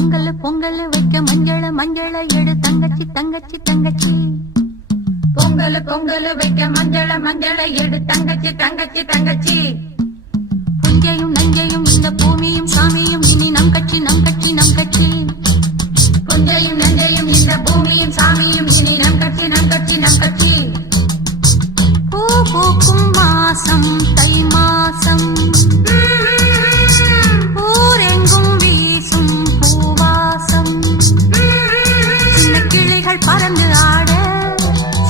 பொங்கல் வைக்க மஞ்சள எடு தங்கச்சி தங்கச்சி தங்கச்சி. பொங்கல் வைக்க மஞ்சள எடு தங்கச்சி தங்கச்சி தங்கச்சி. புஞ்சையும் நஞ்சையும் இந்த பூமியும் சாமியும் இனி நம் கட்சி நம் கட்சி நம் கட்சி. புஞ்சையும் நஞ்சையும் இந்த பூமியும் சாமியும் இனி நம் கட்சி நம் கட்சி நம் கட்சி. பூ பூக்கும் மாசம் தை மாசம் ஊரெங்கும் வீசும் பூவாசம். சின்ன கிளிகள் பறந்து ஆட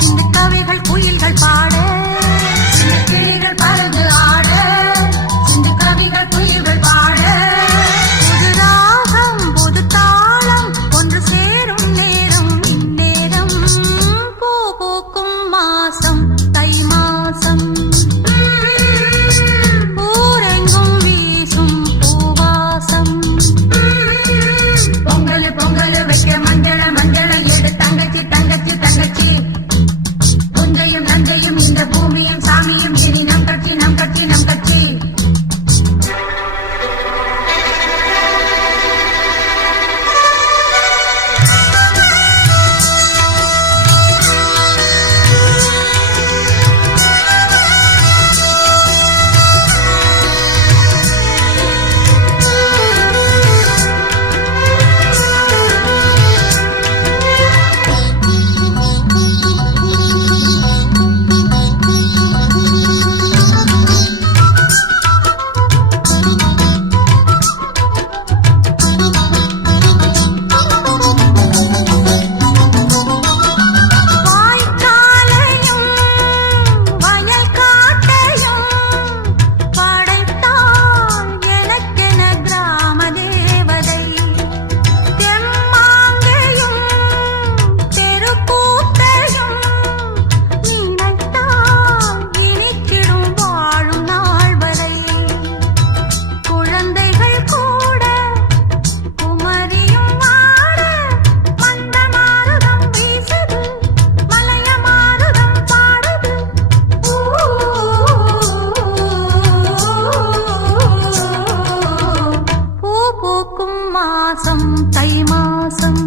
சின்ன கவிகள் குயில்கள் பாட. சின்ன கிளிகள் பறந்து ஆட சின்ன கவிகள் குயில்கள் பாட. புது ராகம் புது தாளம் ஒன்று சேரும் நேரம் இந்நேரம். பூ பூக்கும் மாசம் தை மாசம் ஊரெங்கும் வீசும் பூவாசம். பொங்கல் வைக்க மஞ்சள எடு தங்கச்சி தங்கச்சி தங்கச்சி. புஞ்சையும் நஞ்சையும் இந்த பூமியும் சாமியும் இனி நம் கட்சி நம் கட்சி நம் கட்சி. மாசம் தை மாசம்